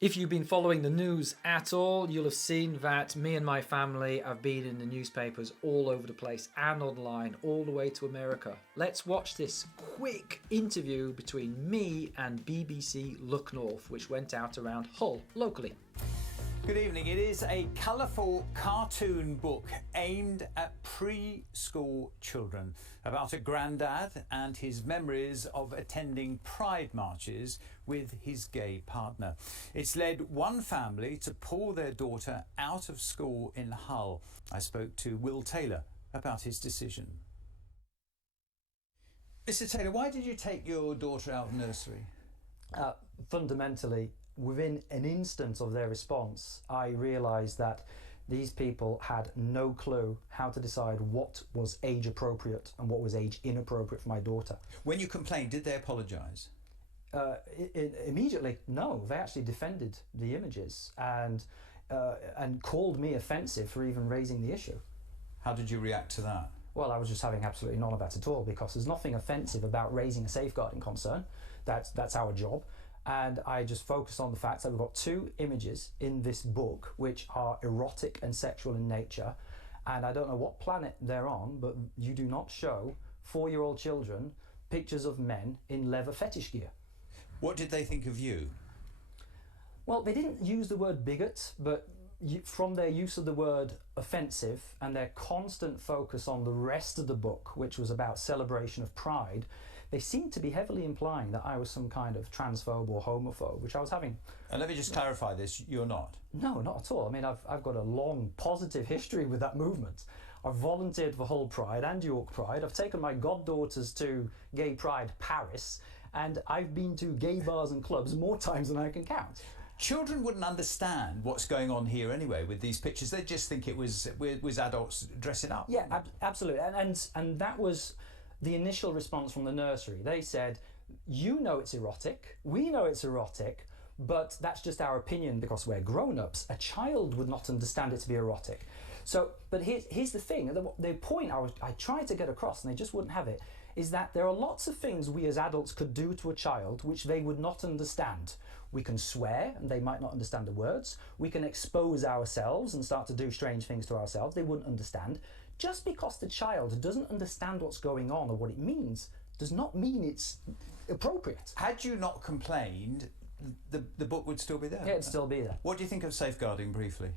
If you've been following the news at all, you'll have seen that me and my family have been in the newspapers all over the place and online, all the way to America. Let's watch this quick interview between me and BBC Look North, which went out around Hull, locally. Good evening. It is a colourful cartoon book aimed at preschool children about a grandad and his memories of attending pride marches with his gay partner. It's led one family to pull their daughter out of school in Hull. I spoke to Will Taylor about his decision. Mr. Taylor, why did you take your daughter out of nursery? Fundamentally, within an instant of their response, I realised that these people had no clue how to decide what was age appropriate and what was age inappropriate for my daughter. When you complained, did they apologise? Immediately, no. They actually defended the images and called me offensive for even raising the issue. How did you react to that? Well, I was just having absolutely none of that at all, because there's nothing offensive about raising a safeguarding concern. That's our job. And I just focused on the fact that we've got two images in this book which are erotic and sexual in nature, and I don't know what planet they're on, but you do not show 4-year-old children pictures of men in leather fetish gear. What did they think of you? Well, they didn't use the word bigot, but from their use of the word offensive and their constant focus on the rest of the book, which was about celebration of pride, they seemed to be heavily implying that I was some kind of transphobe or homophobe, which I was having. And let me just clarify this, you're not? No, not at all. I mean, I've got a long positive history with that movement. I've volunteered for Hull Pride and York Pride. I've taken my goddaughters to Gay Pride Paris, and I've been to gay bars and clubs more times than I can count. Children wouldn't understand what's going on here anyway with these pictures. They'd just think it was adults dressing up. Yeah, absolutely. And that was the initial response from the nursery. They said, you know it's erotic, we know it's erotic, but that's just our opinion because we're grown-ups. A child would not understand it to be erotic. So, but here's the thing, the point I tried to get across, and they just wouldn't have it, is that there are lots of things we as adults could do to a child which they would not understand. We can swear and they might not understand the words. We can expose ourselves and start to do strange things to ourselves they wouldn't understand. Just because the child doesn't understand what's going on or what it means does not mean it's appropriate. Had you not complained, the book would still be there? Yeah, it'd still be there. What do you think of safeguarding, briefly?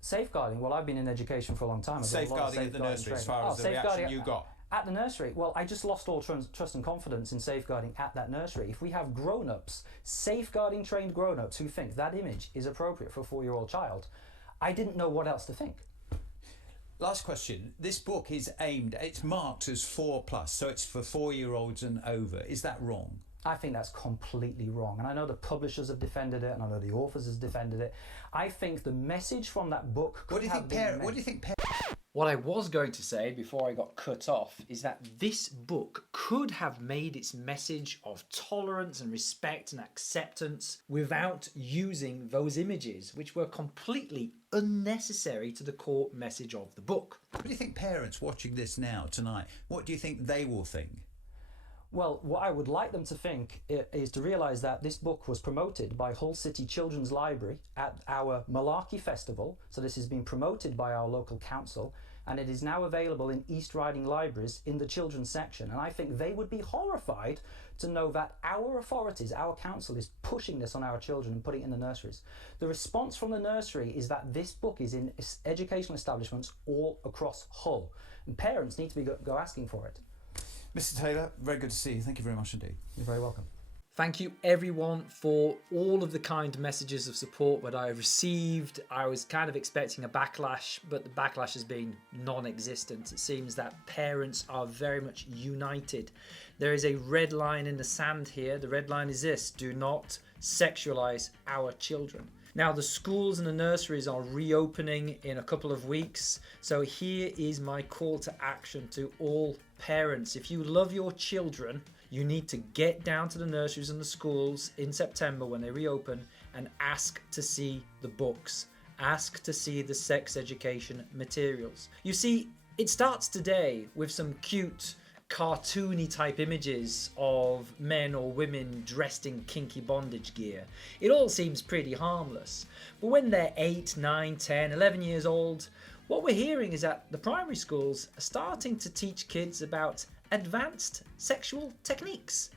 Safeguarding? Well, I've been in education for a long time. Safeguarding at the nursery, as far as the reaction you got? At the nursery? Well, I just lost all trust and confidence in safeguarding at that nursery. If we have grown-ups, safeguarding trained grown-ups who think that image is appropriate for a 4-year-old child, I didn't know what else to think. Last question. This book is it's marked as 4+, so it's for 4-year-olds and over. Is that wrong? I think that's completely wrong. And I know the publishers have defended it, and I know the authors have defended it. I think the message from that book could have been... What do you think? What I was going to say before I got cut off is that this book could have made its message of tolerance and respect and acceptance without using those images, which were completely unnecessary to the core message of the book. What do you think parents watching this now, tonight, what do you think they will think? Well, what I would like them to think is to realise that this book was promoted by Hull City Children's Library at our Malarkey Festival. So this has been promoted by our local council, and it is now available in East Riding libraries in the children's section. And I think they would be horrified to know that our authorities, our council, is pushing this on our children and putting it in the nurseries. The response from the nursery is that this book is in educational establishments all across Hull, and parents need to go asking for it. Mr. Taylor, very good to see you. Thank you very much indeed. You're very welcome. Thank you everyone for all of the kind messages of support that I have received. I was kind of expecting a backlash, but the backlash has been non-existent. It seems that parents are very much united. There is a red line in the sand here. The red line is this: do not sexualize our children. Now, the schools and the nurseries are reopening in a couple of weeks. So here is my call to action to all parents. If you love your children, you need to get down to the nurseries and the schools in September when they reopen and ask to see the books. Ask to see the sex education materials. You see, it starts today with some cute cartoony type images of men or women dressed in kinky bondage gear. It all seems pretty harmless. But when they're 8, 9, 10, 11 years old, what we're hearing is that the primary schools are starting to teach kids about advanced sexual techniques.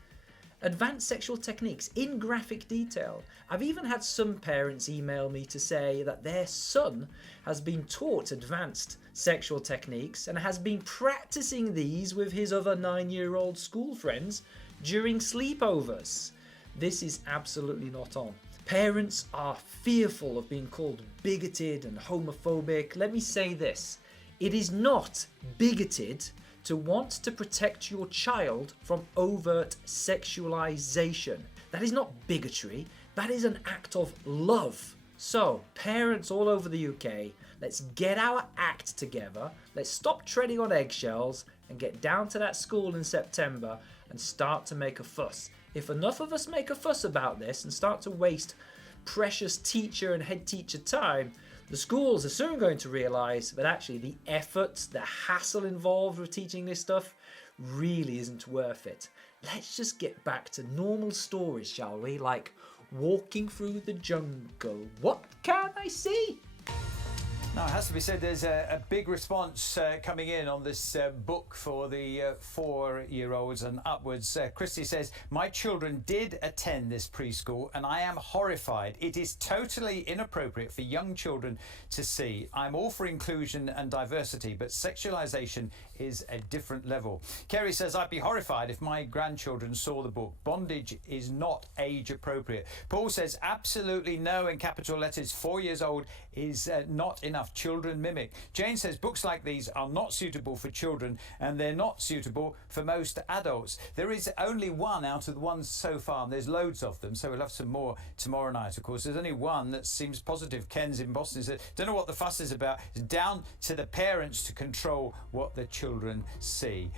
Advanced sexual techniques in graphic detail. I've even had some parents email me to say that their son has been taught advanced sexual techniques and has been practicing these with his other 9-year-old school friends during sleepovers. This is absolutely not on. Parents are fearful of being called bigoted and homophobic. Let me say this, it is not bigoted to want to protect your child from overt sexualization. That is not bigotry, that is an act of love. So, parents all over the UK, let's get our act together, let's stop treading on eggshells and get down to that school in September and start to make a fuss. If enough of us make a fuss about this and start to waste precious teacher and head teacher time, the schools are soon going to realise that actually the effort, the hassle involved with teaching this stuff really isn't worth it. Let's just get back to normal stories, shall we? Like walking through the jungle. What can I see? Now, it has to be said, there's a big response coming in on this book for the 4-year-olds and upwards. Christy says, my children did attend this preschool and I am horrified. It is totally inappropriate for young children to see. I'm all for inclusion and diversity, but sexualization is a different level. Kerry says, I'd be horrified if my grandchildren saw the book. Bondage is not age appropriate. Paul says, absolutely no, in capital letters. 4 years old is not enough. Children mimic. Jane says, books like these are not suitable for children and they're not suitable for most adults. There is only one out of the ones so far, and there's loads of them, so we'll have some more tomorrow night, of course. There's only one that seems positive. Ken's in Boston says, don't know what the fuss is about. It's down to the parents to control what the children see.